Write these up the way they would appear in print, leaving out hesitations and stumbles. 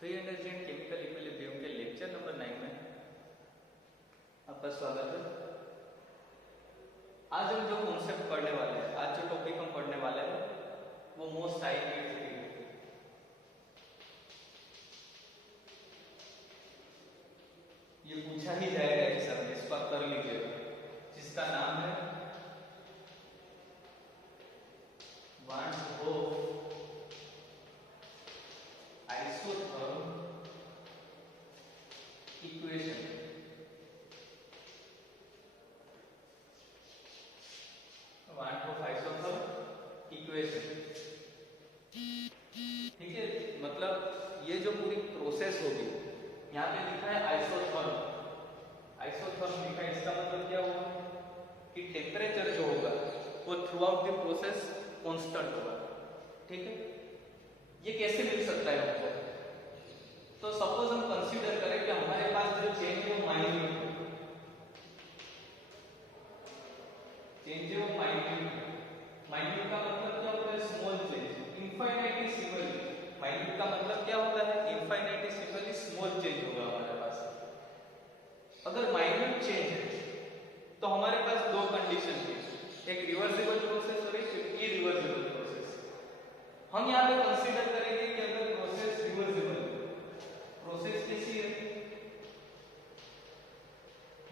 Free energy and chemical equilibrium के lecture number 9 में आपका स्वागत है। आज हम जो कॉन्सेप्ट पढ़ने वाले हैं, आज जो टॉपिक हम पढ़ने वाले हैं वो मोस्ट हाई नीड फ्री है। ये पूछा ही जाएगा एग्जाम में, इस पर कर लीजिएगा, जिसका नाम है wants of isotherm equation. Want of isotherm equation, ठीक है। मतलब ये जो पूरी प्रोसेस होगी, यहाँ पे लिखा है आइसोथर्म, आइसोथर्म लिखा है, इसका मतलब क्या होगा कि टेम्परेचर जो होगा वो through out the process constant होगा, ठीक है। ये कैसे मिल सकता है हमको? तो सपोज हम कंसीडर करें कि हमारे पास जो चेंज है वो माइन्यूट है, चेंज है वो माइन्यूट है। माइन्यूट का मतलब क्या होता है? Small change. इनफाइनाइटेसिमली, माइन्यूट का मतलब क्या होता है? इनफाइनाइटेसिमली स्मॉल चेंज होगा हमारे पास। अगर माइन्यूट चेंज है तो हमारे पास दो कंडीशन है, एक रिवर्सिबल प्रोसेस और एक इरिवर्सिबल प्रोसेस। हम यहाँ पे कंसीडर करेंगे कि अगर प्रोसेस रिवर्सिबल, प्रोसेस कैसी है?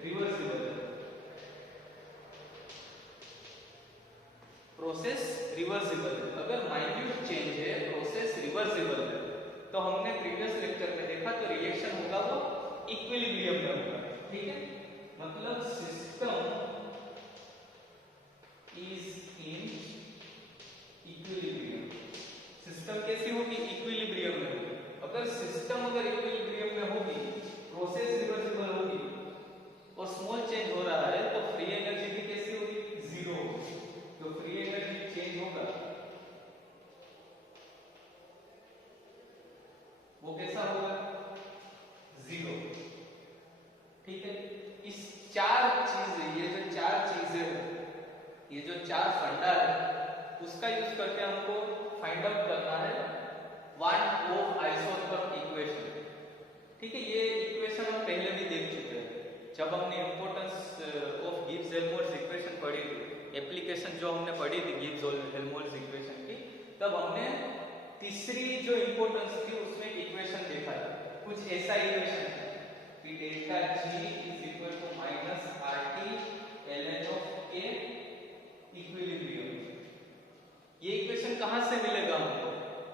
रिवर्सिबल, प्रोसेस रिवर्सिबल है। अगर माइन्यूट चेंज है, प्रोसेस रिवर्सिबल है, तो हमने प्रीवियस लेक्चर में देखा तो रिएक्शन होगा वो इक्विलिब्रियम में होगा, ठीक है। मतलब system is in equilibrium. System कैसी होगी? इक्विलिब्रियम में होगी। अगर सिस्टम इक्विलिब्रियम में होगी, प्रोसेस रिवर्सिबल होगी और स्मॉल चेंज हो रहा है, तो फ्री एनर्जी भी कैसी होगी? जीरो होगी। तो फ्री एनर्जी चेंज होगा वो कैसा होगा? जीरो, ठीक है। इस चार चीजें, ये जो चार चीजें, ये जो चार फंडा है, उसका यूज करके हमको फाइंड आउट करना है वांट ऑफ आइसोथर्म इक्वेशन, ठीक है। ये इक्वेशन हम पहले भी देख चुके हैं जब हमने इंपॉर्टेंस ऑफ गिब्स-हेल्महोल्ट्ज इक्वेशन पढ़ी थी, एप्लीकेशन जो हमने पढ़ी थी गिब्स-हेल्महोल्ट्ज इक्वेशन की, तब हमने तीसरी जो इंपॉर्टेंस थी उसमें इक्वेशन देखा था। कुछ ऐसा इक्वेशन कि delta G is equal to minus RT ln of K equilibrium. ये इक्वेशन कहां से मिलेगा हमको?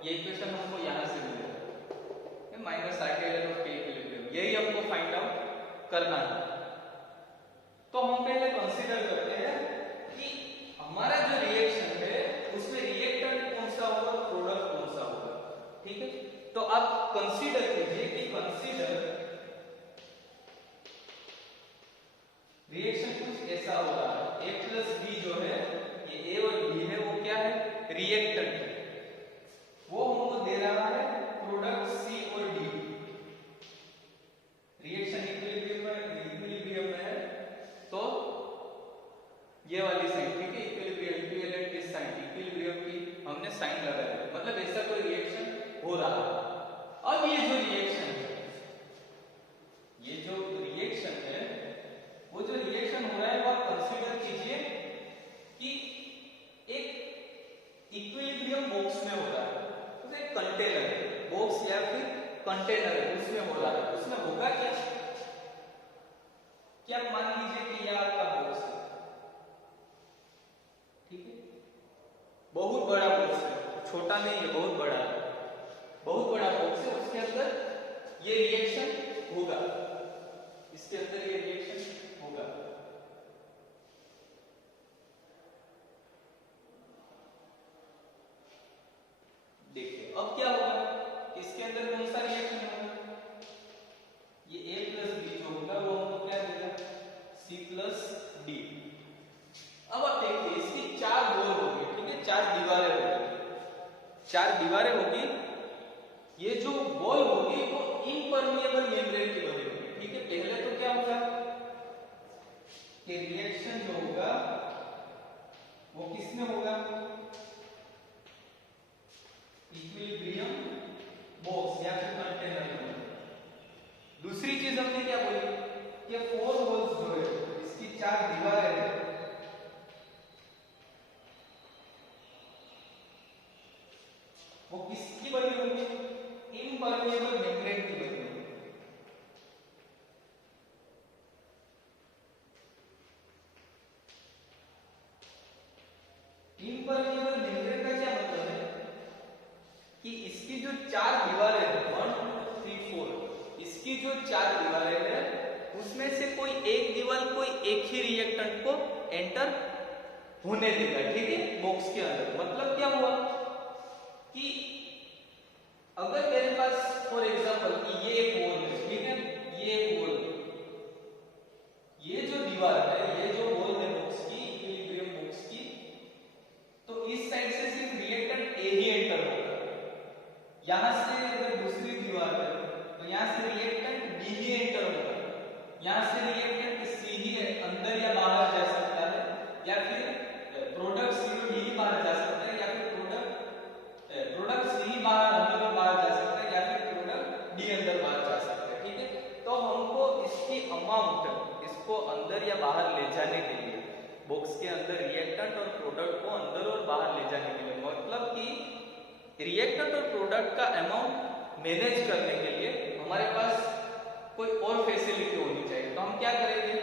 ये इक्वेशन हमको यहां से मिलेगा, minus RT ln of K equilibrium. यही हमको फाइंड आउट करना है। तो हम पहले कंसीडर करते हैं कि हमारा जो रिएक्शन है उसमें रिएक्टेंट कौन सा होगा, प्रोडक्ट कौन सा होगा, ठीक है। तो आप कंसीडर कीजिए कि कंसीडर रिएक्शन कुछ ऐसा हो रहा है, A प्लस B जो है, ये A और B है, वो क्या है? रिएक्टेंट है। वो हमको दे रहा है प्रोडक्ट C और D। रिएक्शन इक्विलिब्रियम में है, तो ये वाली साइन, ठीक है, इक्विलिब्रियम इक्विवेलेंट इस साइन, इक्विलिब्रियम की हमने साइन लगाया, मतलब ऐसा कोई रिएक्शन हो रहा है। अब ये जो रिएक्शन है, ये जो रिएक्शन है, वो जो रिएक्शन हो रहा है वो आप कंसीडर कीजिए कि एक इक्विलिब्रियम बॉक्स में हो रहा है, तो एक कंटेनर बॉक्स या फिर कंटेनर है, उसमें हो रहा है। उसमें होगा क्या? क्या मान लीजिए कि यह आपका बॉक्स है, ठीक है, बहुत बड़ा बॉक्स है, छोटा नहीं है, बहुत बड़ा है, बहुत बड़ा बॉक्स है। उसके अंदर ये रिएक्शन होगा, इसके अंदर ये रिएक्शन होगा। देखिए अब क्या होगा, इसके अंदर कौन सा रिएक्शन होगा? ये A प्लस B जो होगा वो हमको क्या देगा? C plus D। अब आप देखिए इसकी चार वॉल होगी, ठीक है, चार दीवारें होगी, चार दीवारें होगी। ये जो वॉल होगी वो इम्परमिएबल मेम्ब्रेन की बनी होगी, ठीक है। पहले तो क्या होगा कि रिएक्शन जो होगा वो किसमें होगा? इक्विलिब्रियम बॉक्स या फिर कंटेनर इम्परमिएबल मेम्ब्रेन की बनी है। इम्परमिएबल मेम्ब्रेन का क्या मतलब है कि इसकी जो चार दीवारें हैं 1 2 3 4, इसकी जो चार दीवारें हैं उसमें से कोई एक दीवार कोई एक ही रिएक्टेंट को एंटर होने देगा, ठीक है, बॉक्स के अंदर। मतलब क्या हुआ कि अगर मेरे पास फॉर एग्जांपल ये एक वॉल है, ठीक है, ये एक वॉल, ये जो दीवार है, ये जो वॉल है बॉक्स की, इक्विलिब्रियम बॉक्स की, तो इस साइड से सिर्फ रिएक्टेंट ए ही एंटर होगा। यहां से अगर दूसरी दीवार है तो यहां से रिएक्टेंट बी ही एंटर होगा, यहां से रिएक्टेंट सी ही अंदर या बाहर जा सकता है, या फिर प्रोडक्ट सी और डी ही बाहर जा सकता है, या फिर प्रोडक्ट सी ही बाहर अंदर और बाहर जा सकता है, या फिर प्रोडक्ट डी अंदर बाहर जा सकता है, ठीक है। तो हमको इसकी अमाउंट, इसको अंदर या बाहर ले जाने के लिए, बॉक्स के अंदर रिएक्टेंट और प्रोडक्ट को अंदर और बाहर ले जाने के लिए, मतलब कि रिएक्टेंट और प्रोडक्ट का अमाउंट मैनेज करने के लिए हमारे पास कोई और फैसिलिटी होनी चाहिए। तो हम क्या करेंगे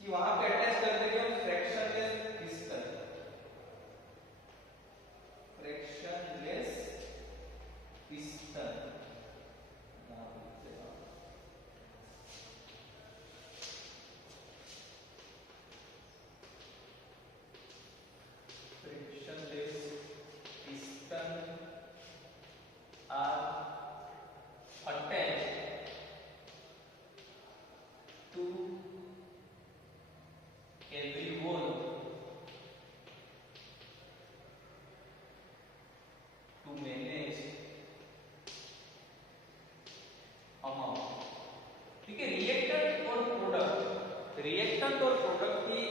कि वहां पे अटैच कर देंगे frictionless piston, frictionless piston, frictionless piston are attached to every wall to manage amount, ठीक है। रिएक्टेंट और प्रोडक्ट, रिएक्टेंट और प्रोडक्ट की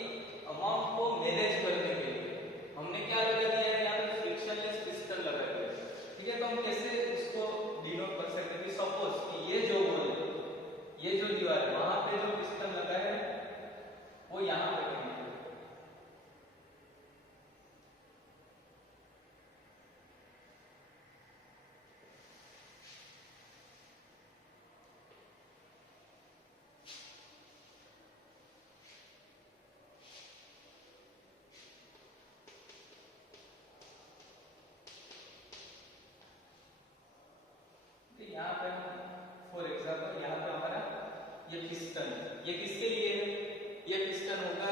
अमाउंट को मैनेज करने के लिए हमने क्या लगा दिया है, यहाँ पे फ्रिक्शनलेस पिस्टन लगा दिया है, ठीक है। तो हम कैसे उसको डिनोट कर सकते हैं कि सपोज कि ये जो वॉल है, ये जो दीवार है, वहां पे जो पिस्टन लगा है वो यहां पे है, यहाँ पे फॉर एग्जांपल यहाँ पे हमारा ये पिस्टन, ये किसके लिए है, ये पिस्टन होगा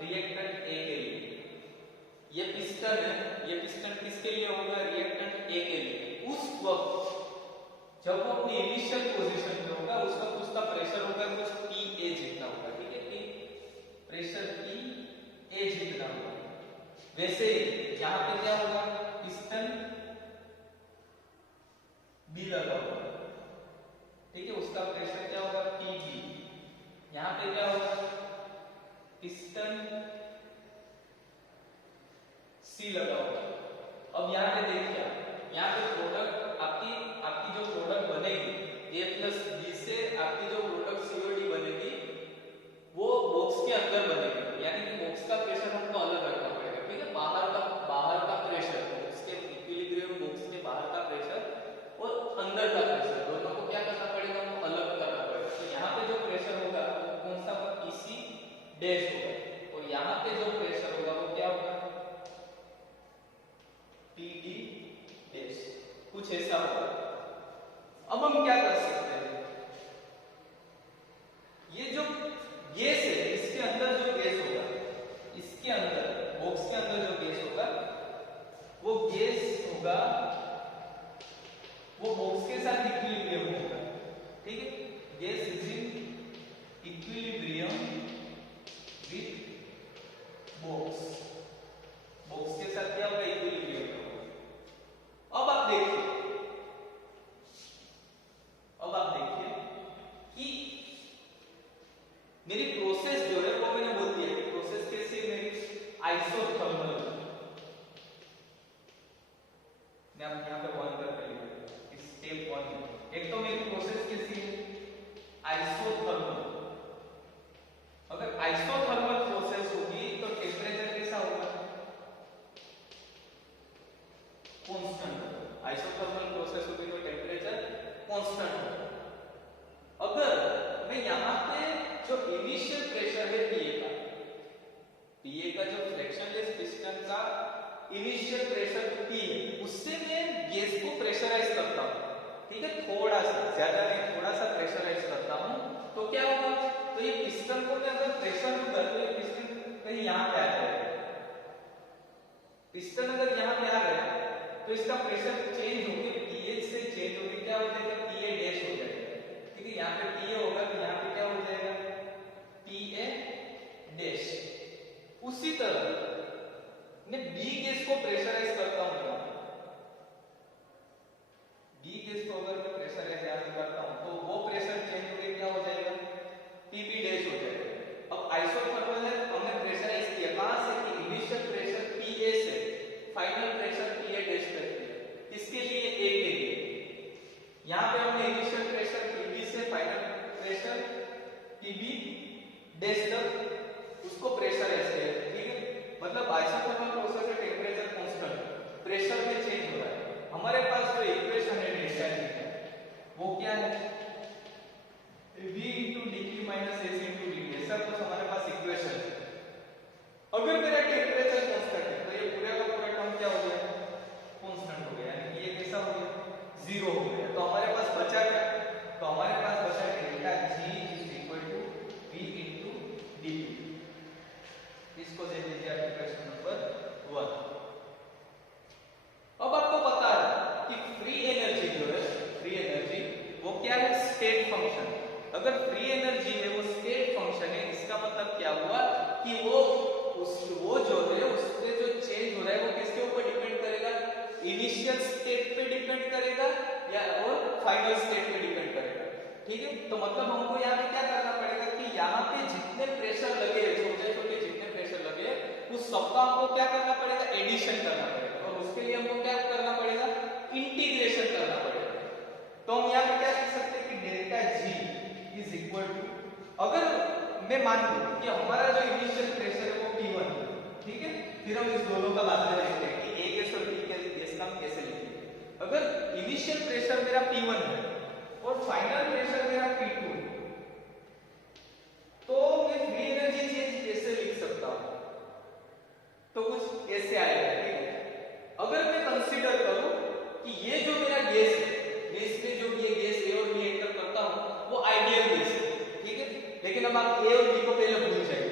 रिएक्टेंट ए के लिए, ये पिस्टन है, ये पिस्टन किसके लिए होगा, रिएक्टेंट ए के लिए। उस वक्त जब वो अपनी इनिशियल पोजीशन पे होगा उस वक्त उसका प्रेशर होगा कुछ पी ए जितना होगा, ठीक है, पी प्रेशर पी ए जितना होगा। वैसे ही यहाँ पे क्या होगा, पिस्टन बी लगा होगा, ठीक है, उसका प्रेशर क्या होगा पीबी। यहाँ पे क्या होगा, पिस्टन सी लगा होगा। अब यहाँ पे देखिए, यहाँ पे प्रोडक्ट आपकी जो प्रोडक्ट बनेगी ए प्लस बी से, आपकी जो प्रोडक्ट सी और डी बनेगी वो बॉक्स के अंदर बनेगी, यानी कि बॉक्स का प्रेशर हमको अलग रखना पड़ेगा, ठीक है। बाहर का प्रेशर, उसके इक्विलिब्रियम बॉक्स के बाहर का प्रेशर और अंदर का प्रेशर, दोनों को क्या करना पड़ेगा, वो अलग करना पड़ेगा। तो यहाँ पे जो प्रेशर होगा वो कौन सा होगा, पीसी डैश होगा, और यहाँ पे जो प्रेशर होगा वो क्या होगा, पीडी डैश, कुछ ऐसा होगा। अब हम क्या कर सकते हैं, ये जो गैस है, इसके अंदर जो गैस होगा, इसके अंदर बॉक्स के अंदर जो गैस होगा वो गैस होगा, वो बॉक्स के साथ इक्विलिब्रियम होगा, ठीक है। Gas is in equilibrium with box, box के साथ क्या होगा, इक्विलिब्रियम होगा। अब आप देखिए कि मेरी प्रोसेस जो है वो मैंने बोल दिया कि प्रोसेस कैसी है मेरी, आइसोथर्मल। मैं आप यहाँ पे वन कर रही स्टेप वन, एक तो मेरी प्रोसेस कैसी है, आइसोथर्मल। अगर आइसोथर्मल प्रोसेस होगी तो टेम्परेचर कैसा होगा, कांस्टेंट। आइसोथर्मल कांस्टेंट होगा। अगर मैं यहाँ पे जो इनिशियल प्रेशर है पीए का जो फ्रैक्शनलेस पिस्टन का इनिशियल प्रेशर पी है, उससे मैं गैस को प्रेशराइज करता हूँ, ठीक है, थोड़ा सा, ज्यादा नहीं, थोड़ा सा प्रेशराइज करता हूँ, तो क्या होगा, तो ये पिस्टन को मैं अगर प्रेशर दूंगा तो ये पिस्टन कहीं यहाँ पे आ जाएगा। पिस्टन अगर यहाँ पे आ गया तो इसका प्रेशर चेंज होकर पीएच से चेंज होकर क्या हो जाएगा, पीए डैश हो जाएगा, ठीक है, यहाँ पे पीए होगा तो यहाँ पे क्या हो जाएगा, पीए डैश। उसी तरह मैं बी गैस को प्रेशराइज करता हूँ, बी गैस को अगर मैं प्रेशराइज यहाँ करता हूँ तो वो प्रेशर चेंज होकर क्या हो जाएगा, पीबी डैश हो जाएगा। अब आइसोथर्मल है, हमने प्रेशराइज किया कहां से, कि इनिशियल प्रेशर पीए से फाइनल प्रेशर पीए डैश तक किया, इसके लिए ए के लिए यहाँ पे हमने इनिशियल प्रेशर पीबी से फाइनल प्रेशर पीबी डैश तक उसको प्रेशराइज किया, ठीक है, मतलब आइसोथर्मल प्रोसेस है, टेंपरेचर कांस्टेंट, प्रेशर में चेंज हो रहा है। हमारे पास जो इक्वेशन है डेल्टा जी का, वो क्या है, V into dq minus S into dt, ऐसा कुछ हमारे पास इक्वेशन है। अगर मेरा टेंपरेचर कांस्टेंट है तो ये पूरा का पूरा टर्म क्या हो गया, कांस्टेंट हो गया, यानी कि ये कैसा हो गया, जीरो हो गया। तो हमारे पास बचा क्या, तो हमारे पास बचा delta G is equal to V into dq। इसको दे दीजिए आप इक्वेशन नंबर 1। अब आपको पता है कि फ्री एनर्जी जो है, फ्री एनर्जी वो क्या है, स्टेट फंक्शन। अगर फ्री एनर्जी है वो स्टेट फंक्शन है, इसका मतलब क्या हुआ कि वो जो है उससे जो चेंज हो रहा है वो किसके ऊपर डिपेंड करेगा, इनिशियल स्टेट पे डिपेंड करेगा या और फाइनल स्टेट पे डिपेंड करेगा, ठीक है। तो मतलब हमको यहाँ पे क्या करना पड़ेगा कि यहाँ पे जितने प्रेशर लगे, छोटे छोटे जितने प्रेशर लगे, उस सबका हमको क्या करना पड़ेगा, एडिशन करना पड़ेगा, और उसके लिए हमको क्या करना पड़ेगा, इंटीग्रेशन करना पड़ेगा। तो हम यहाँ पे क्या लिख सकते हैं कि delta G is equal to, अगर मैं मान लूं कि हमारा जो इनिशियल प्रेशर है वो P1 है, ठीक है, फिर हम इस दोनों का बाद में देखते हैं कि A गैस और B गैस का हम कैसे लिखेंगे। अगर इनिशियल प्रेशर मेरा P1 है और फाइनल प्रेशर मेरा P2 है, तो मैं फ्री एनर्जी चेंज कैसे लिख सकता हूं, तो कुछ ऐसे आएगा, ठीक है। अगर मैं कंसीडर करूं कि ये जो मेरा गैस है, मैं इसमें जो ये गैस A और B एंटर करता हूं वो आइडियल गैस है, ठीक है, लेकिन अब आप A और B को पहले भूल जाइए।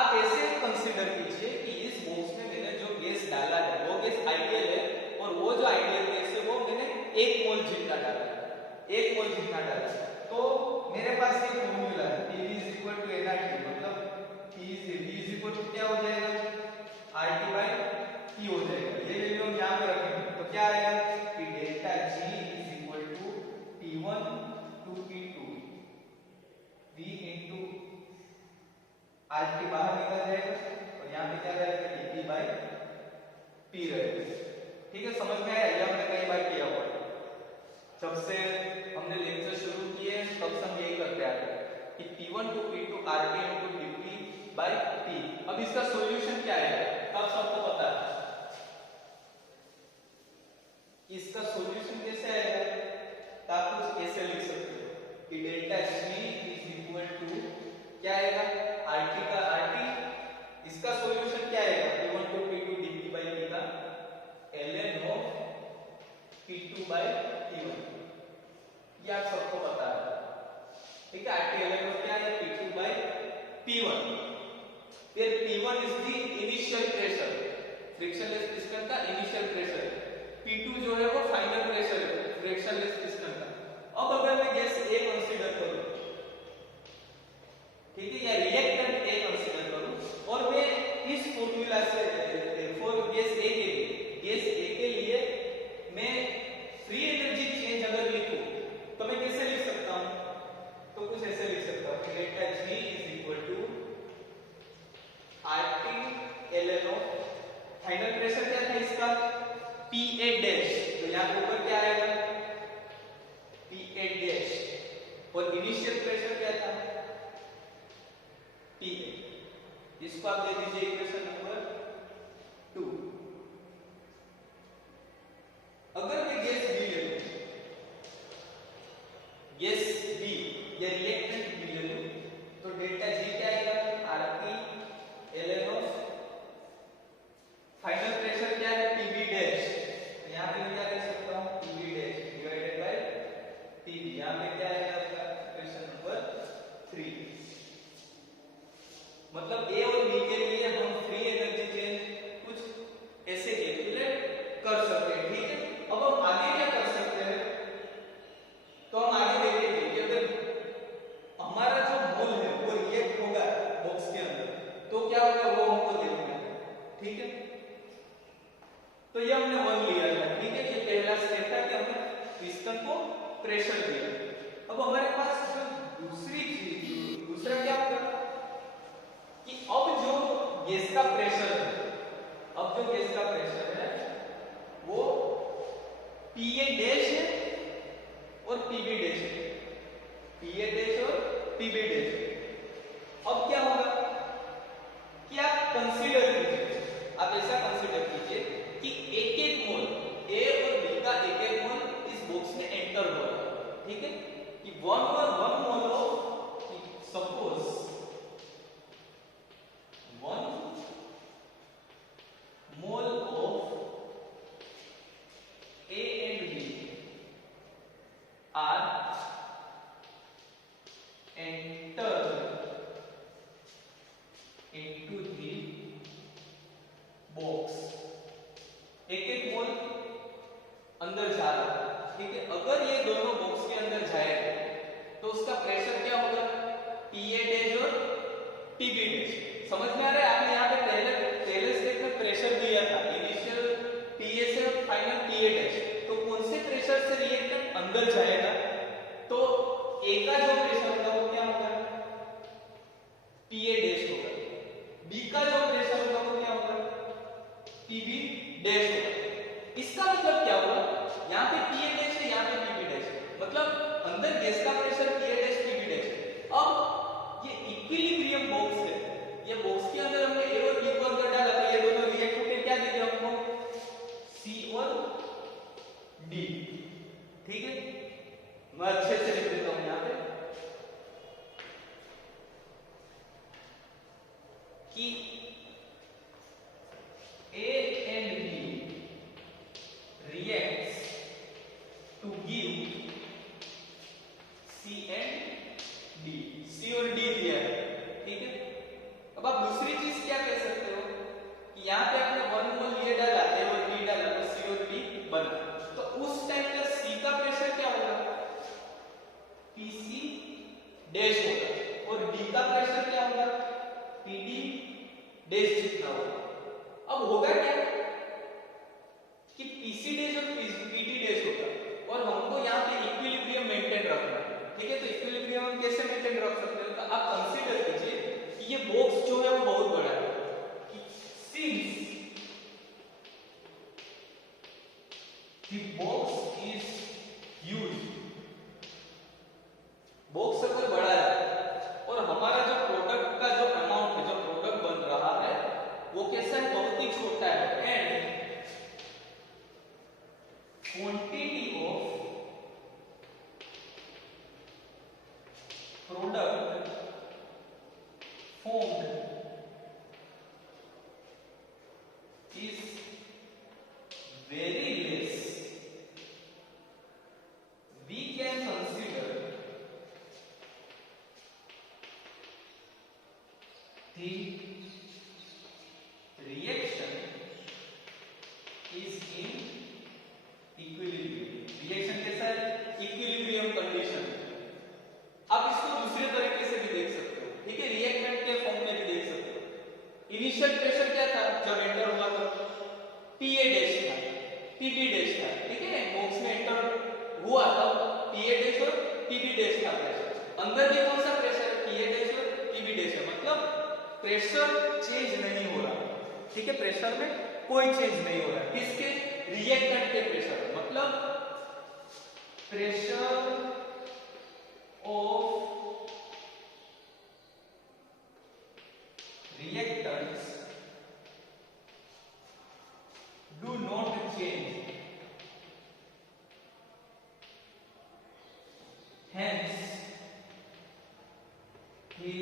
आप ऐसे कंसीडर कीजिए कि इस बॉक्स में मैंने जो गैस डाला है वो गैस आइडियल है, और वो जो आइडियल गैस है वो मैंने 1 मोल जितना डाला है, 1 मोल जितना डाला है। तो मेरे पास ये फॉर्मूला है PV is equal to nRT, मतलब V is equal to क्या हो जाएगा, RT by P हो जाएगा। ये वैल्यू हम यहाँ पे रखेंगे तो क्या आएगा कि delta G is equal to P1 to P2 V into RT बाहर निकल जाएगा और यहाँ पे क्या रहेगा, dP by P रहेगा, ठीक है, समझ में आया। ये हमने कई बार किया हुआ है, जब से हमने लेक्चर शुरू किए तब से हम यही करते आ रहे हैं कि P1 to P2 RT into dP by P। अब इसका सॉल्यूशन क्या है, अब सबको पता है इसका सॉल्यूशन कैसे आएगा, तो आप कुछ ऐसे लिख सकते हो कि delta G is equal to क्या आएगा, RT का RT, इसका सॉल्यूशन क्या आएगा, P1 to P2 dP by P का ln of P2 by P1, ये आप सबको पता है, ठीक है। RT ln of क्या है, P2 by P1, फिर P1 is the initial pressure, frictionless piston का इनिशियल प्रेशर, P2 जो है वो फाइनल प्रेशर है फ्रिक्शनलेस पिस्टन का। अब अगर मैं गैस A कंसीडर करूं, ठीक है, या रिएक्टेंट A कंसीडर करूं और मैं इस फॉर्मूला से फॉर गैस A के लिए मैं फ्री एनर्जी चेंज अगर लिखूं तो मैं कैसे लिख सकता हूं, तो कुछ ऐसे लिख सकता हूं कि delta G is equal to RT ln of final pressure क्या था इसका, PA डैश, तो यहां ऊपर क्या आएगा, PA डैश, और इनिशियल प्रेशर क्या था, PA। इसको आप दे दीजिए इक्वेशन नंबर 2। अगर मैं गैस B ले लूं ये रिएक्टेंट भी ले लो तो डेल्टा जी क्या आएगा, RP ln of final pressure क्या है, पीवी डैश। तो यहाँ पे क्या लिख सकता हूँ, PV dash divided bye PV. यहाँ पे क्या आएगा आपका इक्वेशन नंबर 3। मतलब ए और बी के लिए हम फ्री एनर्जी चेंज कुछ ऐसे कैलकुलेट कर सकते हैं, ठीक है। अब हम आगे क्या कर सकते हैं, तो हम आगे देखेंगे कि अगर हमारा जो मोल है वो रिएक्ट होगा बॉक्स के अंदर तो क्या होगा वो हमको देखना है, ठीक है। तो ये हमने वन लिया था, ठीक है। ये पहला स्टेप था कि हमने पिस्टन को प्रेशर दिया। अब हमारे पास जो दूसरी चीज, दूसरा क्या होगा कि अब जो गैस का प्रेशर है, अब जो गैस का प्रेशर है वो पीए डैश है और पीबी डैश है, पीए डैश और पीबी डैश। अब क्या होगा कि आप कंसीडर कीजिए, आप ऐसा कंसीडर कीजिए कि एक एक मोल ए और बी का एक एक मोल इस बॉक्स में एंटर हो रहा है, ठीक है। कि one mole of, suppose 1 mole of A and B are entered into the box। एक एक मोल अंदर जा रहा है, ठीक है। अगर ये दोनों बॉक्स के अंदर जाएगा तो उसका प्रेशर क्या होगा, पीए डैश और पीबी डैश। समझ में आ रहा है, आपने यहाँ पे पहले स्टेप में प्रेशर दिया था, इनिशियल पीए से फाइनल पीए डैश। तो कौन से प्रेशर से रिएक्टेंट अंदर जाएगा, तो ए का जो प्रेशर होगा वो क्या होगा, पीए डैश होगा। बी का जो प्रेशर होगा वो क्या होगा, पीबी डैश होगा। इसका मतलब क्या हुआ, यहाँ पे पीए डैश है, यहाँ पे पीबी डैश है, मतलब अंदर गैस का प्रेशर पीए डैश पीबी डैश है। अब ये इक्विलिब्रियम बॉक्स है, ये बॉक्स के अंदर हमने ए और बी को अंदर डाला तो ये दोनों रिएक्ट होकर क्या देंगे हमको, सी और डी, ठीक है। मैं अच्छे से लिख देता हूं यहाँ पे कि A and B reacts to give C and D, C और डी दिया है, ठीक है। अब आप दूसरी चीज क्या कह सकते हो कि यहाँ पे आपने 1 मोल ये डाला, ए और बी डाला तो सी और डी बना, तो उस टाइम पे सी का प्रेशर क्या होगा, पीसी डैश होगा और डी का प्रेशर क्या होगा, पीडी डैश जितना होगा। अब होगा क्या कि पीसी डैश और पीडी डैश होगा और हमको यहाँ पे इक्विलिब्रियम मेंटेन रखना है, ठीक है। तो इक्विलिब्रियम हम कैसे मेंटेन रख सकते हो, तो आप कंसीडर कीजिए कि ये बॉक्स जो है वो बहुत बड़ा है, since the box is huge, box अगर बड़ा है और हमारा जो प्रोडक्ट का जो अमाउंट है, जो प्रोडक्ट बन रहा है वो कैसा है, बहुत ही छोटा है, and quantity of product formed is very less, we can consider the reaction is in equilibrium। Reaction कैसा है, इक्विलिब्रियम कंडीशन। आप इसको दूसरे तरीके से भी देख सकते हो, ठीक है, रिएक्टेंट के फॉर्म में भी देख सकते हो। इनिशियल प्रेशर क्या था जब एंटर हुआ तो पीए डैश था, पीबी डैश था, ठीक है। बॉक्स में एंटर हुआ था पीए डैश और पीबी डैश था प्रेशर। अंदर भी कौन सा प्रेशर है, पीए डैश और पीबी डैश है, मतलब प्रेशर चेंज नहीं हो रहा, ठीक है। प्रेशर में कोई चेंज नहीं हो रहा, किसके, रिएक्टेंट के प्रेशर, मतलब pressure of reactants do not change, hence कि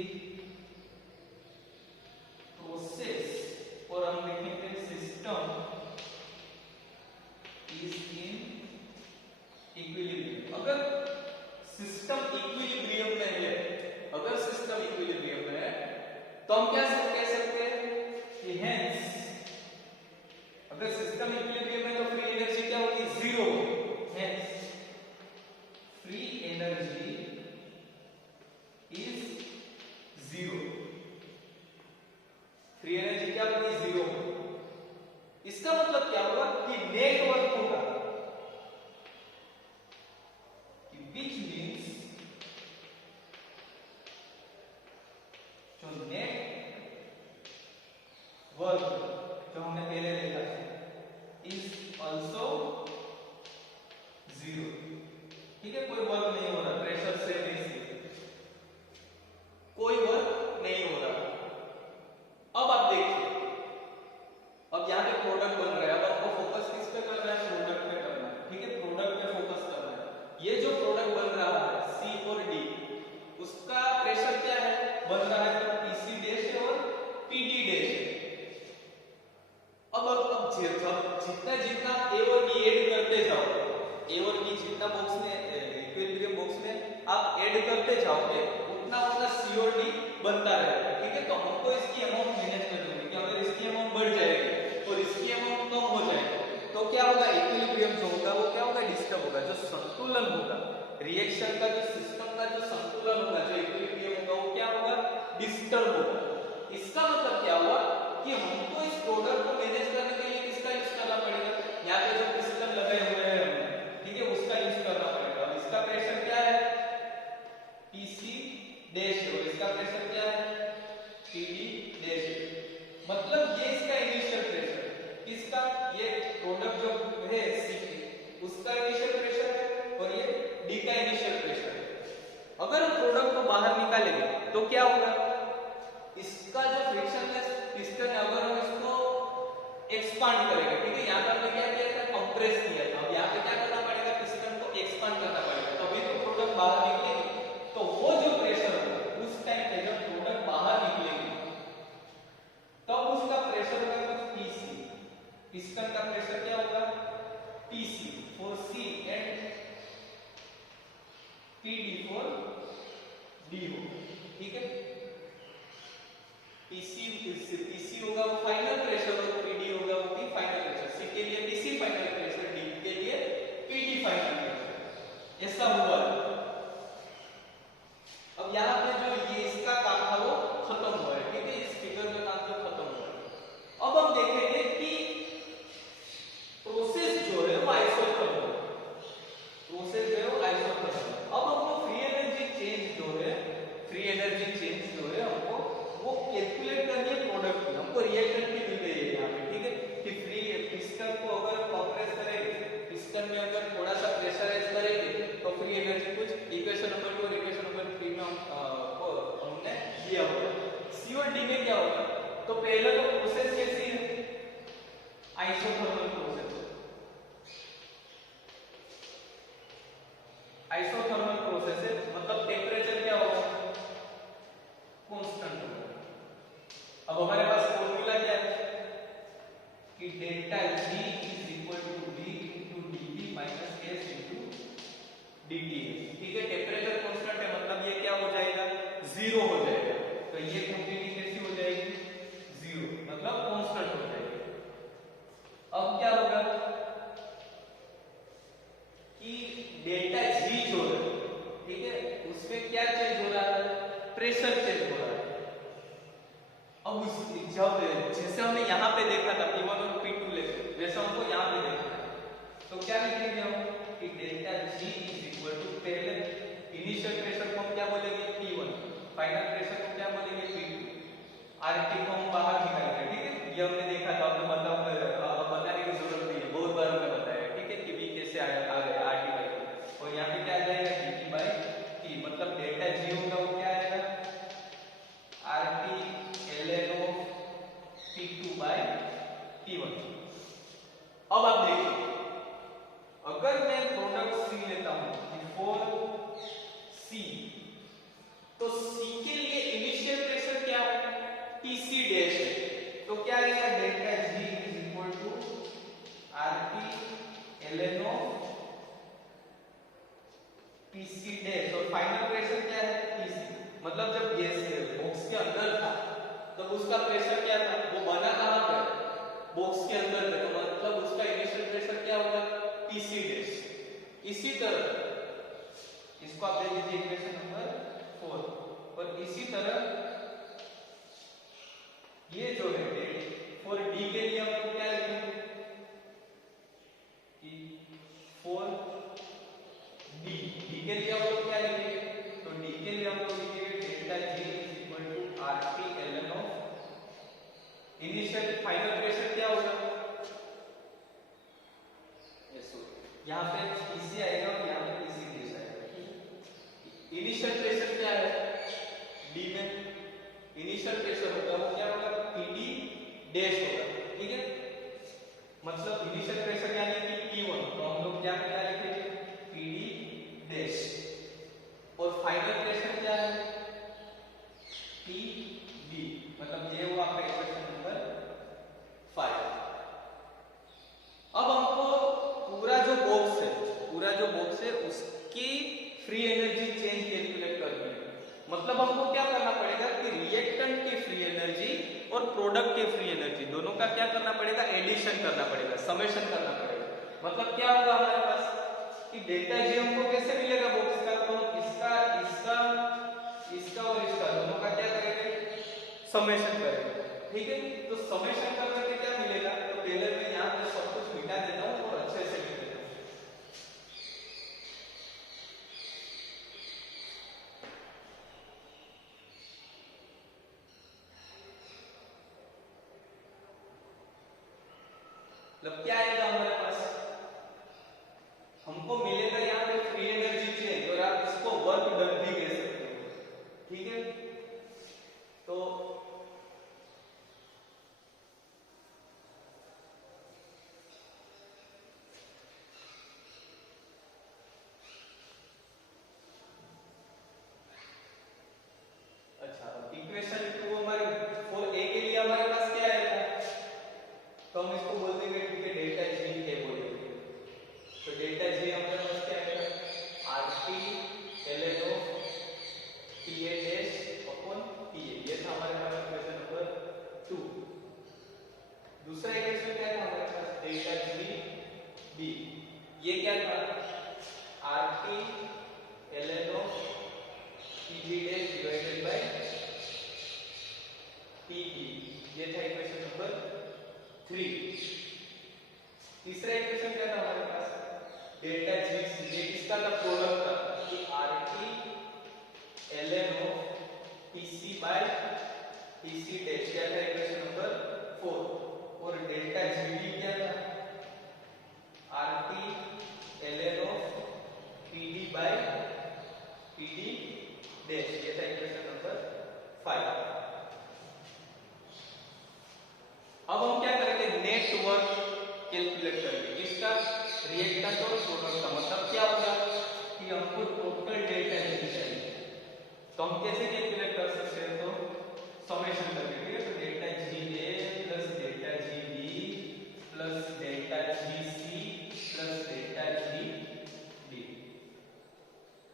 प्रोसेस और हम लिखेंगे सिस्टम इज इन इक्विलिब्रियम। अगर सिस्टम इक्विलिब्रियम में है, अगर सिस्टम इक्विलिब्रियम में है तो हम क्या कह सकते हैं कि हेंस अगर सिस्टम इक्विलिब्रियम में तो फ्री एनर्जी क्या होगी, zero. Hence free energy is zero. Free energy क्या होगी, जीरो। इसका मतलब क्या होगा कि नेट वर्क होगा, which means जो नेट वर्क जो हमने पहले देखा था इज ऑल्सो जीरो। ठीक है, कोई वर्क नहीं हो रहा, प्रेशर से कोई वर्क नहीं हो रहा। अब आप देखिए, अब यहाँ पे प्रोडक्ट बन रहा है, अब आपको फोकस किस पे करना है, प्रोडक्ट पे करना है। ठीक है, प्रोडक्ट पे फोकस करना है। ये जो प्रोडक्ट बन रहा है C और D, उसका प्रेशर क्या है, बन रहा है तो PC डैश और PD डैश। अब जितना जितना A और D ऐड करते जाओ, A और D जितना बॉक्स में इक्विलिब्रियम बॉक्स में आप ऐड करते जाओगे उतना उतना C और D बनता रहेगा। ठीक है, तो हमको इसकी अमाउंट मैनेज करनी होगी कि अगर इसकी अमाउंट बढ़ जाएगी और इसकी अमाउंट कम हो जाएगी तो क्या होगा, इक्विलिब्रियम जो होगा वो क्या होगा, डिस्टर्ब होगा। जो संतुलन होगा, रिएक्शन का जो सिस्टम का जो संतुलन होगा, जो इक्विलिब्रियम होगा वो क्या होगा, डिस्टर्ब होगा। इसका मतलब क्या हुआ कि हमको इस प्रोडक्ट को मैनेज करने के लिए किसका यूज करना पड़ेगा, यहाँ पे जो पिस्टन लगाए हुए हैं, ठीक है, उसका यूज करना पड़ेगा। अब इसका प्रेशर क्या है, PC डैश, और इसका प्रेशर क्या है, PD डैश। मतलब ये इसका इनिशियल प्रेशर, किसका, ये प्रोडक्ट जो है C उसका इनिशियल प्रेशर है और ये D का इनिशियल प्रेशर है। अगर हम प्रोडक्ट को बाहर निकालेंगे तो क्या होगा, इसका जो फ्रिक्शनलेस पिस्टन है अगर हम इसको एक्सपांड करेंगे, ठीक है, यहाँ पर हमने क्या किया था, कंप्रेस किया था। अब यहाँ पे क्या करना पड़ेगा, पिस्टन को एक्सपांड करना पड़ेगा, तभी तो प्रोडक्ट बाहर निकलेगी। तो वो जो प्रेशर होगा उस टाइम पे जब प्रोडक्ट बाहर निकलेगी तब उसका प्रेशर होगा कुछ PC, पिस्टन का प्रेशर क्या होगा, PC for C and PD for D हो। ठीक है, PC होगा वो फाइनल प्रेशर और PD होगा वो भी फाइनल प्रेशर। C के लिए PC फाइनल प्रेशर, D के लिए PD फाइनल प्रेशर, ऐसा हुआ। अब यहाँ पे जो ये इसका काम था वो खत्म हुआ है। ठीक है, इस फिगर में काम जो खत्म हुआ है। अब हम देखेंगे कि प्रोसेस जो है वो आइसोथर्मल, प्रोसेस जो है वो आइसोथर्मल। अब हमको फ्री एनर्जी चेंज जो है, फ्री एनर्जी चेंज जो है हमको वो कैलकुलेट करनी है प्रोडक्ट की। हमको रिएक्टेंट भी मिल गई है यहाँ पे। ठीक है, कि फ्री पिस्टन को अगर कंप्रेस करेंगे, पिस्टन में अगर थोड़ा सा प्रेशराइज करेंगे तो फ्री एनर्जी कुछ इक्वेशन नंबर 2 और इक्वेशन नंबर 3 में हमने दिया होगा। C और D में क्या होगा, तो पहले तो प्रोसेस कैसी है, आइसोथर्मल प्रोसेस। आइसोथर्मल प्रोसेस है, मतलब टेम्परेचर क्या होगा, कांस्टेंट होगा। अब हमारे पास फॉर्मूला क्या है कि delta G is equal to V into dV minus S into dt। ठीक है, टेम्परेचर कांस्टेंट है, मतलब ये क्या हो जाएगा, जीरो हो जाएगा। तो ये क्वांटिटी कैसी हो जाएगी, जीरो, मतलब कांस्टेंट हो जाएगी। अब क्या होगा कि डेल्टा G जो है, ठीक है, उसमें क्या चेंज हो रहा है, प्रेशर चेंज हो रहा है। अब जब जैसे हमने यहाँ पे देखा था P1 और P2 लेके, वैसे हमको यहाँ पे देखना है। तो क्या लिखेंगे हम कि delta G is equal to, पहले इनिशियल प्रेशर को हम क्या बोलेंगे, P1, फाइनल प्रेशर को क्या बोलेंगे, P2, RT को हम बाहर निकालेंगे। ठीक है, ये हमने देखा था, आपने बताने की जरूरत नहीं है, बहुत बार हमने बताया। ठीक है, कि V कैसे आ गया RT बाई T, और यहाँ पे क्या आ जाएगा, dt बाई T, मतलब डेल्टा G होगा वो क्या आएगा, RT ln of P2 by P1। अब आप देखिए, अगर मैं प्रोडक्ट C लेता हूं बिफोर C, तो C के लिए पीसी डैश और फाइनल प्रेशर क्या है पीसी। मतलब जब ये बॉक्स के अंदर था तब उसका प्रेशर क्या था, वो बना कहां पे बॉक्स के अंदर है, तो मतलब उसका इनिशियल प्रेशर क्या होगा पीसी डैश। इसी तरह इसको आप दे दीजिए इक्वेशन नंबर 4 और इसी तरह ये जो है फॉर डी के लिए हम लोग क्या लिखेंगे कि फॉर डी के लिए हम लोग क्या लिखेंगे, तो डी के लिए हम लोग लिखेंगे delta G is equal to RT ln of initial final pressure क्या होगा, यहाँ पे पीसी आएगा और यहाँ पे पीसी डैश आएगा। इनिशियल प्रेशर क्या है डी में, इनिशियल प्रेशर होगा वो क्या होगा पीडी डैश होगा, ठीक है। मतलब इनिशियल प्रेशर यानी कि P1, तो हम लोग क्या लिखेंगे पीडी डैश और फाइनल प्रेशर क्या है पीडी, मतलब ये हुआ आपका इक्वेशन नंबर 5। अब हमको पूरा जो बॉक्स है उसकी फ्री एनर्जी चेंज कैलकुलेट करनी है। मतलब हमको क्या करना पड़ेगा कि रिएक्टेंट की फ्री एनर्जी और प्रोडक्ट की फ्री एनर्जी दोनों का क्या करना पड़ेगा एडिशन करना पड़ेगा, समेशन करना पड़ेगा। मतलब क्या होगा हमारे पास कि डेल्टा जी हमको कैसे मिलेगा बॉक्स का, तो इसका और इसका दोनों का क्या करेंगे समेशन करेंगे, ठीक है। तो समेशन करने के क्या मिलेगा, तो पहले मैं यहाँ पे सब कुछ मिटा देता हूँ और अच्छे से लिख देता हूँ। मतलब क्या आएगा हमारे पास, हमको मिलेगा यहाँ पे फ्री एनर्जी चेंज और आप इसको वर्क डन भी कह सकते हो, ठीक है। तो अच्छा इक्वेशन 2 हमारे 4a के लिए हमारे पास क्या आएगा, तो हम इसको बोल देंगे ठीक है डेल्टा जी के बोलेंगे। तो डेल्टा जी हमारे पास क्या आएगा RT ln of PA dash upon PA, ये था हमारे पास इक्वेशन नंबर 2। दूसरा इक्वेशन क्या था हमारे पास डेल्टा जी बी, ये क्या था RT ln of PB dash divided by PE, ये था इक्वेशन नंबर 3। तीसरा इक्वेशन क्या था हमारे पास डेल्टा जी, ये किसका था प्रोडक्ट का कि RT ln of PC by PC dash, क्या था इक्वेशन नंबर 4। और डेल्टा जीडी क्या था RT ln of PD by PD dash, ये था इक्वेशन नंबर 5। अब हम क्या करेंगे नेट वर्क कैलकुलेट करेंगे किसका रिएक्टेंट और प्रोडक्ट का। मतलब क्या होगा कि हमको टोटल डेल्टा जी चाहिए, तो हम कैसे कैलकुलेट कर सकते हैं, तो समेशन करके, ठीक है। तो delta G A plus delta G B plus delta G C plus delta G D,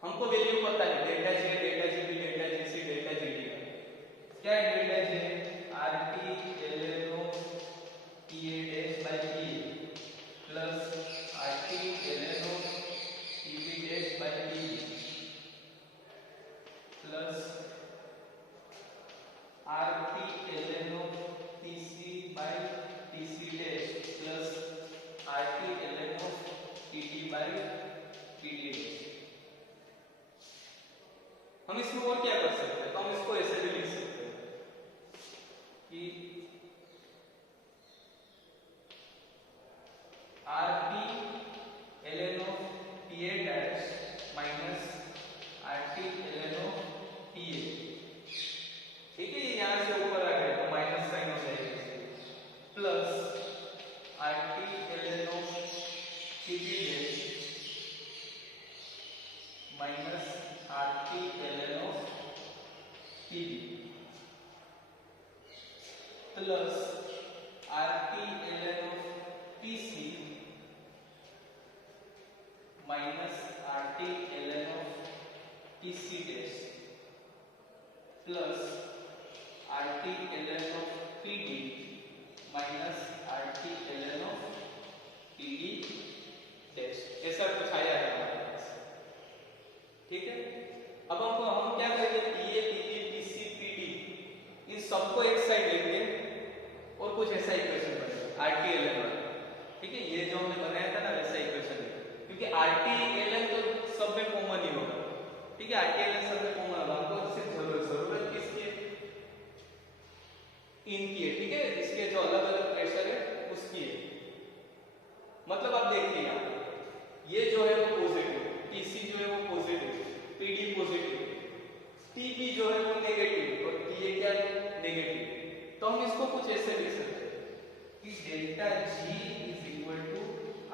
हमको वैल्यू पता है delta G A delta G B delta G C delta G D, क्या है delta G RT ln of PA dash by PA plus RT ln of PB dash by PB plus RT ln of PC by PC dash plus RT ln of PD by PD dash. हम इसमें और क्या कर सकते हैं, तो हम इसको ऐसे भी लिख सकते हैं कि RT ln of PA dash minus RT ln of PA, ठीक है। ये यहां से ऊपर आ गया तो माइनस साइन हो जाएगा, plus RT ln of PB dash minus RT ln of PB plus RT ln of PC minus RT ln of Pc dash plus RT ln of PD minus RT ln of PD dash, ऐसा कुछ आया है हमारे पास। ठीक है, अब हम क्या करेंगे, PA PB PC PD इन सबको एक साइड लेंगे और कुछ ऐसा इक्वेशन बनेगा RT ln वाला। ठीक है, ये जो हमने बनाया था ना वैसा इक्वेशन है, क्योंकि RT ln तो सब में कॉमन ही होगा। ठीक है, RT ln सब में कॉमन होगा, हमको सिर्फ जरूरत किसकी है, इनकी है। ठीक है, इसके जो अलग अलग प्रेशर है उसकी है। मतलब आप देखिए यहाँ ये जो है वो पॉजिटिव, PC जो है वो पॉजिटिव, PD पॉजिटिव, TP जो है वो नेगेटिव और TA क्या है, नेगेटिव। तो हम इसको कुछ ऐसे लिख सकते हैं कि delta G is equal to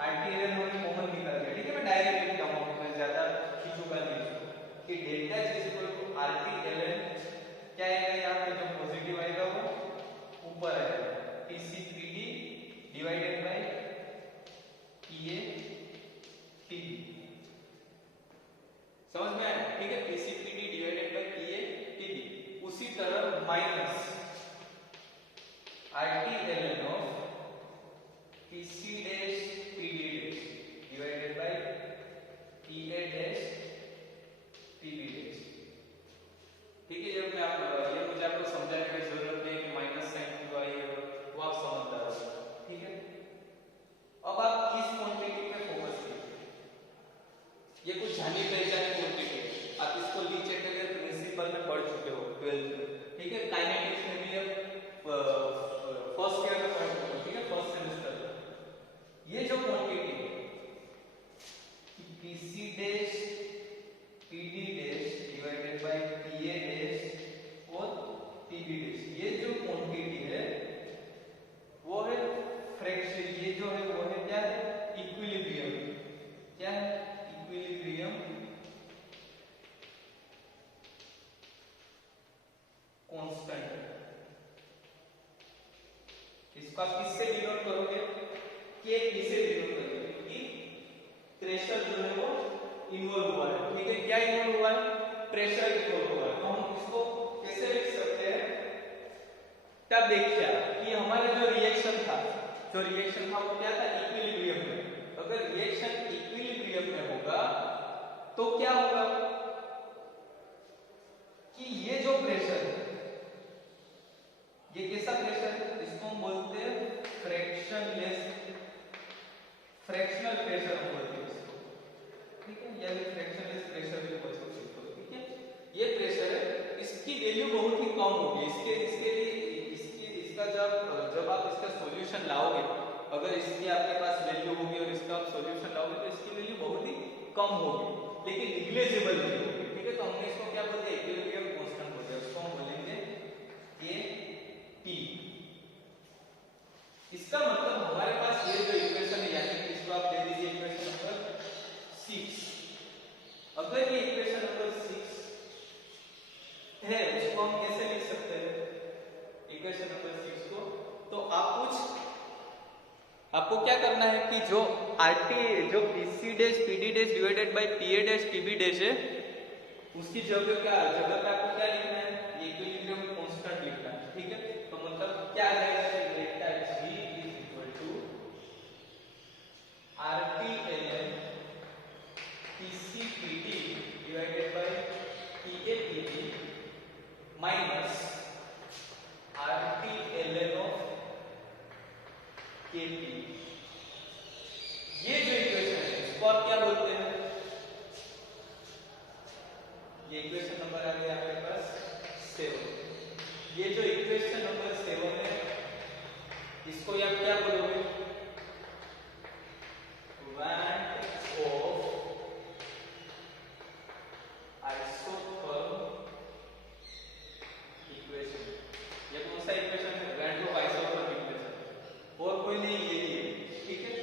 RT ln हमने कॉमन निकाल दिया। ठीक है, मैं डायरेक्ट लिखता हूँ, मैं ज्यादा खींचूंगा नहीं कि delta G is equal to RT ln क्या आएगा, यहाँ पे जो पॉजिटिव आएगा वो ऊपर आएगा, PC PD divided by PA TB। समझ में आया? ठीक है, PC PD divided by PA TB। उसी तरह minus RT ln of PC dash PD dash divided by PA dash TB dash. ठीक है, जब मैं ये मुझे आपको समझाने की जरूरत नहीं कि माइनस साइन क्यों आई है, वो आप समझदार हो। ठीक है, अब आप इस क्वांटिटी पे फोकस कीजिए, ये कुछ जानी पहचानी क्वांटिटी है, आप इसको ली चैप्टर प्रिंसिपल में पढ़ चुके हो 12th में। ठीक है, काइनेटिक्स में भी अब फर्स्ट ईयर में पढ़ चुके हो। ठीक है, फर्स्ट सेमेस्टर में ये जो क्वांटिटी है PC dash PD dash divided by PA dash और TB डैश, ये जो क्वांटिटी है वो है फ्रैक्शन, ये जो है वो है क्या है, इक्विलिब्रियम। क्या है, इक्विलिब्रियम कांस्टेंट। इसको आप किससे डिनोट करोगे, के पी से डिनोट करोगे, क्योंकि प्रेशर जो है वो इन्वॉल्व हुआ है। ठीक है, क्या इन्वॉल्व हुआ है, प्रेशर इन्वॉल्व हुआ है। तो हम इसको कैसे लिख सकते हैं, तब देखिए कि हमारा जो रिएक्शन था वो क्या था, इक्विलिब्रियम में। अगर रिएक्शन इक्विलिब्रियम में होगा तो क्या होगा कि ये जो प्रेशर है, ये कैसा प्रेशर है, इसको हम बोलते हैं फ्रैक्शनल प्रेशर हम बोलते हैं इसको। ठीक है, या फिर फ्रैक्शनलेस प्रेशर भी बोल सकते हो। ठीक है, ये प्रेशर है, इसकी वैल्यू बहुत ही कम होगी। इसके लिए इसका जब आप इसका सॉल्यूशन लाओगे, अगर इसकी आपके पास वैल्यू होगी और इसका आप सॉल्यूशन लाओगे तो इसकी वैल्यू बहुत ही कम होगी, लेकिन निग्लेजिबल नहीं होगी। ठीक है, तो हमने इसको क्या बोलते हैं, इक्विलिब्रियम कांस्टेंट बोलते हैं, उसको हम बोलेंगे KP। इसका मतलब हमारे पास ये जो इक्वेशन है, यानी कि इसको आप दे दीजिए इक्वेशन नंबर 6। अगर ये इक्वेशन नंबर 6 है, उसको हम कैसे लिख सकते हैं इक्वेशन नंबर 6 को, तो आपको क्या करना है कि जो PC dash PD dash divided by PA dash TB dash है, उसकी जगह पे आपको क्या लिखना है, इक्विलिब्रियम कांस्टेंट लिखना है। ठीक है, तो मतलब क्या आ जाएगा, delta G is equal to RT ln PC PD divided by PA TB minus RT ln of KP। ये जो इक्वेशन है इसको आप क्या बोलते हैं, ये इक्वेशन नंबर आ गया आपके पास 7। ये जो इक्वेशन नंबर 7 है इसको आप क्या बोलोगे, वांट ऑफ आइसोथर्म इक्वेशन। ये कौन सा इक्वेशन है, वांट ऑफ आइसोथर्म इक्वेशन, और कोई नहीं, यही है। ठीक है,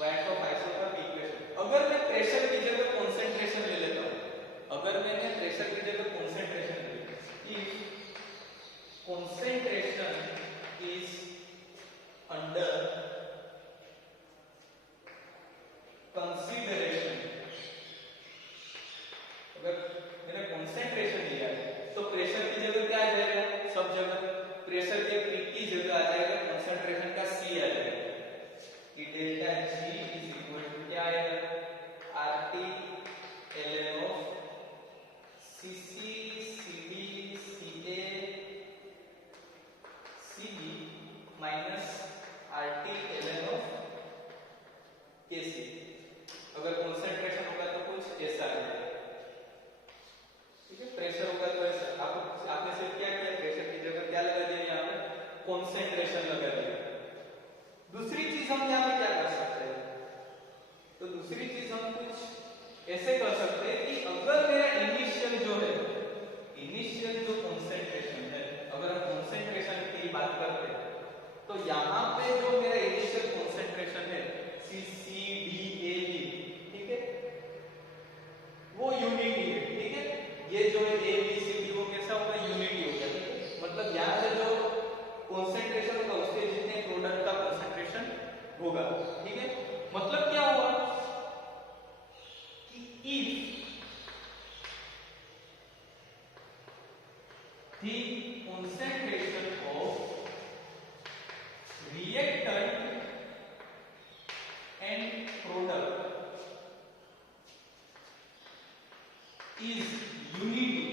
वांट ऑफ आइसोथर्म इक्वेशन। अगर मैं प्रेशर की जगह कंसंट्रेशन ले लेता हूं, if concentration is under consideration ऐसे कर सकते हैं कि अगर मेरा इनिशियल जो है, इनिशियल जो कंसंट्रेशन है, अगर हम कंसंट्रेशन की बात करते हैं तो यहाँ पे जो मेरा इनिशियल कंसंट्रेशन है सी सी डी ए बी, ठीक है, वो यूनिटी है, ठीक है। ये जो है ए बी सी डी वो कैसा होगा, यूनिटी होगा, ठीक है। मतलब यहाँ से जो कंसंट्रेशन होगा उसके जितने प्रोडक्ट का कंसंट्रेशन होगा, ठीक है। मतलब क्या होगा कि if the concentration of reactant and product is unity,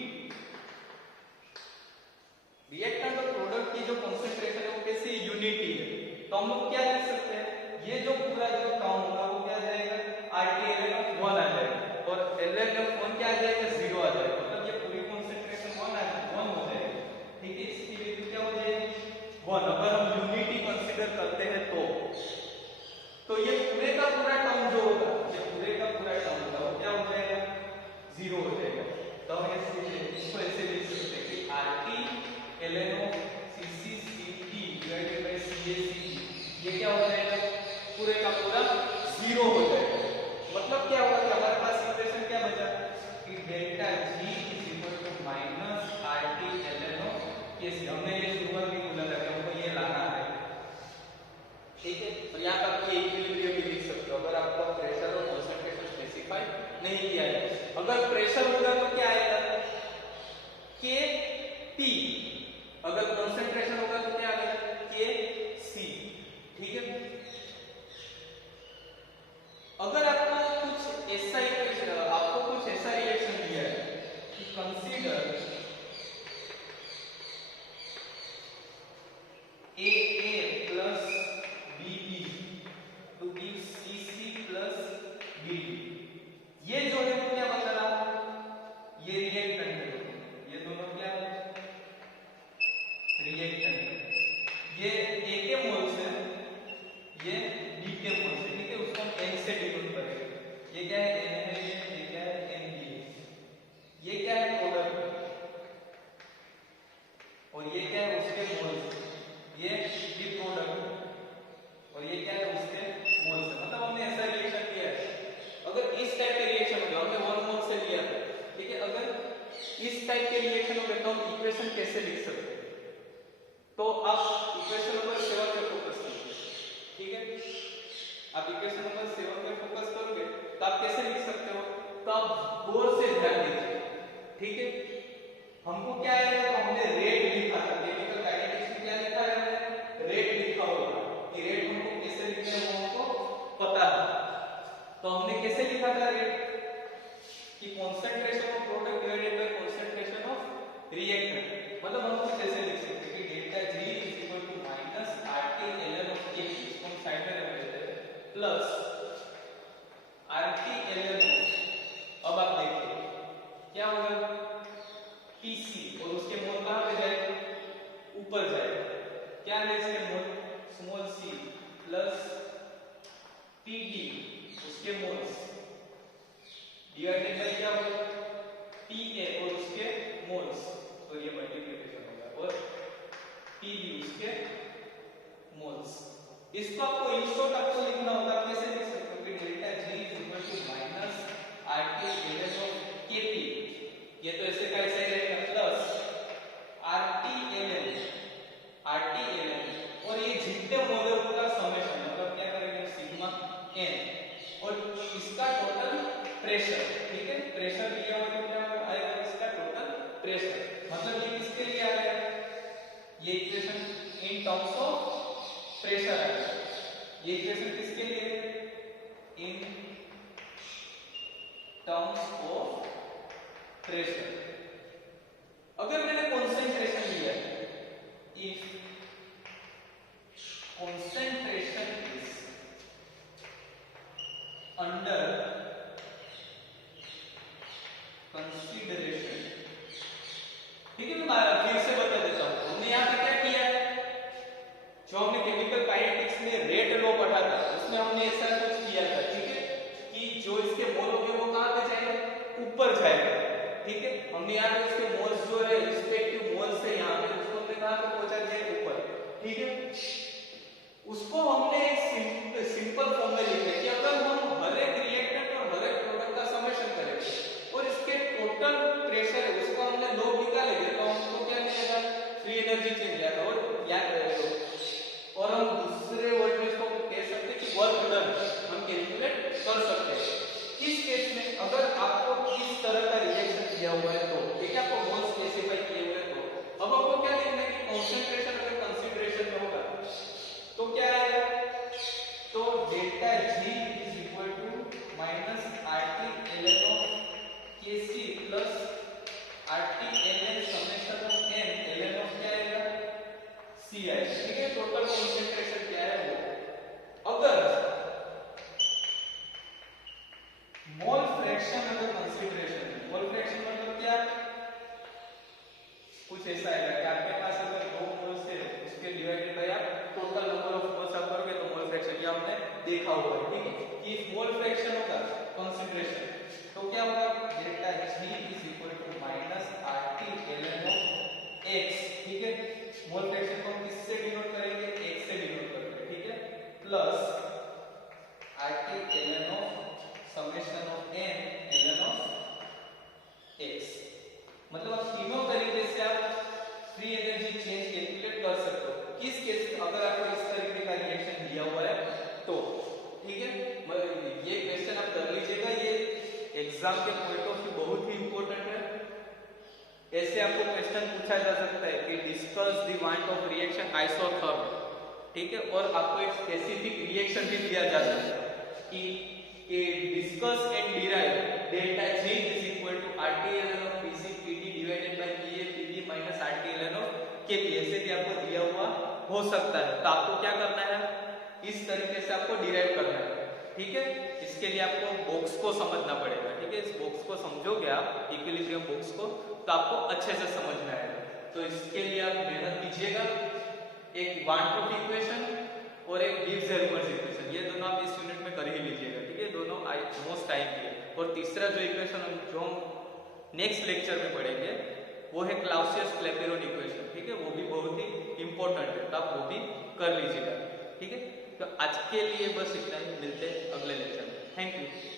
reactant और प्रोडक्ट की जो कंसंट्रेशन है वो कैसी यूनिटी है, तो हम लोग क्या लिख सकते हैं, ये जो पूरा जो टर्म होगा वो क्या आ जाएगा, RTLN of 1 आ जाएगा और LN of 1 क्या आ जाएगा, 0 आ जाएगा। मतलब ये पूरी कंसंट्रेशन 1 हो जाएगी, ठीक है। इसकी वैल्यू क्या हो जाएगी, 1। अगर हम यूनिटी कंसीडर करते हैं तो ये पूरे का पूरा टर्म जो होगा, ये पूरे का पूरा टर्म होगा वो क्या हो जाएगा, 0 हो जाएगा। तो हम इसको ऐसे लिख सकते हैं कि RTLN of CCCD divided by CACD, ये क्या हो जाएगा, पूरे का पूरा 0 हो जाएगा। मतलब क्या होगा कि हमारे पास इक्वेशन क्या बचा कि delta G is equal to minus RTLN of KC। हमने ये शुरुआत में बोला था कि हमको ये लाना है, ठीक है। तो यहाँ पर आपको इक्विलिब्रियम भी लिख सकते हो अगर आपको प्रेशर और कंसंट्रेशन स्पेसिफाई नहीं किया है। अगर प्रेशर होगा तो क्या आएगा, KP, अगर कंसंट्रेशन होगा तो क्या आएगा, KC, ठीक है। अगर आपको कुछ ऐसा रिएक्शन दिया है कि consider AA plus BB to give CC plus BD, ये जो है वो क्या बता रहा हूं, ये रिएक्टेंट है, ये दोनों क्या है, रिएक्टेंट, ये A के मोल से, ये B के मोल से, ठीक है। उसको हम N से डिनोट करेंगे। ये क्या है, N है, ये क्या है, NB है। ये क्या है, प्रोडक्ट, और ये क्या है, उसके मोल से, ये B प्रोडक्ट, और ये क्या है, उसके मोल से। मतलब हमने ऐसा रिएक्शन किया है। अगर इस टाइप के रिएक्शन हो गया, हमने 1 मोल से लिया था, ठीक है। अगर इस टाइप के रिएक्शन हो गए तो हम इक्वेशन कैसे लिख सकते हैं, तो आप इक्वेशन नंबर 7 पे फोकस करिए, ठीक है। आप इक्वेशन नंबर 7 पे फोकस करोगे तो आप कैसे लिख सकते हो, तो आप गौर से ध्यान दीजिए, ठीक है। हमको क्या है, तो हमने रेट लिखा था, केमिकल काइनेटिक्स में क्या लिखा है, हमने रेट लिखा होगा कि रेट हमको कैसे लिखना है वो हमको पता है। तो हमने कैसे लिखा था रेट, कि concentration of product divided by concentration of reactant. मतलब हम कुछ ऐसे लिख सकते हैं कि delta G is equal to minus RTLN of K, इसको हम साइड में रख देते हैं, प्लस RTLN ऑफ, अब आप देखिए क्या होगा, PC, और उसके मोल कहां पे जाएगा, ऊपर जाएगा, क्या है इसके मोल, स्मॉल c, प्लस PD, उसके मोल्स, डिवाइडेड बाय क्या होगा, TA, और उसके मोल्स, तो ये मल्टीप्लिकेशन होगा, और TB, उसके मोल्स। इसको आपको इन शॉर्ट आपको लिखना होगा, कैसे लिख सकते हो कि delta G is equal to minus RTLN of KP, ये तो ऐसे का ऐसे रहेगा, प्लस RTLN, और ये जितने मोलर का समेशन, मतलब क्या करेंगे, सिग्मा n, और इसका टोटल प्रेशर, ठीक है। प्रेशर लिया हुआ तो क्या आएगा, इसका टोटल प्रेशर, मतलब ये किसके लिए आएगा, ये equation in terms of pressure आएगा। ये इक्वेशन किसके लिए, इन टर्म्स ऑफ प्रेशर। अगर मैंने कंसंट्रेशन लिया है, if concentration is under consideration, ठीक है। मैं फिर से बता देता हूं, हमने यहाँ पे क्या किया है, जो हमने केमिकल काइनेटिक्स में रेट लॉ पढ़ा था उसमें हमने ऐसा कुछ किया था, ठीक है, कि जो इसके मोल होंगे वो कहां पे ऊपर जाएगा, ठीक है। हमने यहाँ पे इसके मोल्स जो है रिस्पेक्टिव मोल्स है यहाँ पे उसको हमने कहाँ पे पहुंचा दिया ऊपर, ठीक है। उसको हमने एक सिंपल फॉर्म में लिखा है कि अगर हम हर एक रिएक्टेंट और हर एक प्रोडक्ट का समेशन करेंगे और इसके टोटल प्रेशर है उसको हमने लोग निकालेंगे तो हमको क्या मिलेगा, फ्री एनर्जी चेंज आएगा। और याद रखेगा, और हम दूसरे वर्ड में इसको कह सकते हैं कि वर्क डन हम कैलकुलेट कर सकते हैं। इस केस में अगर आपको इस तरह का रिएक्शन दिया हुआ है तो ठीक है, आपको मोल्स स्पेसिफाई किए हुए हैं तो अब आपको क्या लिखना है कि कंसंट्रेशन अगर कंसीडरेशन में होगा तो क्या आएगा, तो delta G is equal to minus RT ln of Kc plus RT ln summation of n ln of क्या आएगा Ci, ठीक है। टोटल कंसंट्रेशन क्या है वो, अगर मोल फ्रैक्शन अगर कंसीडरेशन है, मोल फ्रैक्शन मतलब क्या, कुछ ऐसा है कि आपके पास अगर 2 मोल्स है उसके डिवाइडेड बाय आप टोटल नंबर ऑफ मोल्स आप करोगे तो मोल फ्रैक्शन, ये हमने देखा हुआ है, ठीक है। कि मोल फ्रैक्शन होगा कंसीडरेशन तो क्या होगा, delta G is equal to minus RT ln of x, ठीक है। मोल फ्रैक्शन को हम किससे डिनोट करेंगे, x से डिनोट करेंगे, ठीक है, plus RT ln of summation of n ln of x। मतलब आप तीनों तरीके से आप फ्री एनर्जी चेंज कैलकुलेट कर सकते हो। किस केस में, अगर आपको इस तरीके का रिएक्शन दिया हुआ है तो, ठीक है। मतलब ये क्वेश्चन आप कर लीजिएगा, ये एग्जाम के पॉइंट ऑफ व्यू बहुत ही इंपॉर्टेंट है। ऐसे आपको क्वेश्चन पूछा जा सकता है कि discuss the want of reaction isotherm, ठीक है, और आपको एक स्पेसिफिक रिएक्शन भी दिया जा सकता है कि discuss and derive delta G is equal to RT ln of Pc Pd divided by Pa Pb minus RT ln of Kp, ऐसे भी आपको दिया हुआ हो सकता है। तो आपको क्या करना है, इस तरीके से आपको डिराइव करना है, ठीक है। इसके लिए आपको बॉक्स को समझना पड़ेगा, ठीक है। इस बॉक्स को समझोगे आप, इक्विलिब्रियम बॉक्स को, तो आपको अच्छे से समझ में आएगा। तो इसके लिए आप मेहनत कीजिएगा। एक वान प्रूफ इक्वेशन और एक गिब्स-हेल्महोल्ट्ज इक्वेशन, ये दोनों आप इस यूनिट में कर ही लीजिएगा, ठीक है। दोनों मोस्ट टाइम के। और तीसरा जो इक्वेशन जो हम नेक्स्ट लेक्चर में पढ़ेंगे वो है क्लाउसियस-क्लैपेरॉन इक्वेशन, ठीक है। वो भी बहुत ही इंपॉर्टेंट है, तो आप वो भी कर लीजिएगा, ठीक है। तो आज के लिए बस इतना ही, मिलते हैं अगले लेक्चर में। Thank you.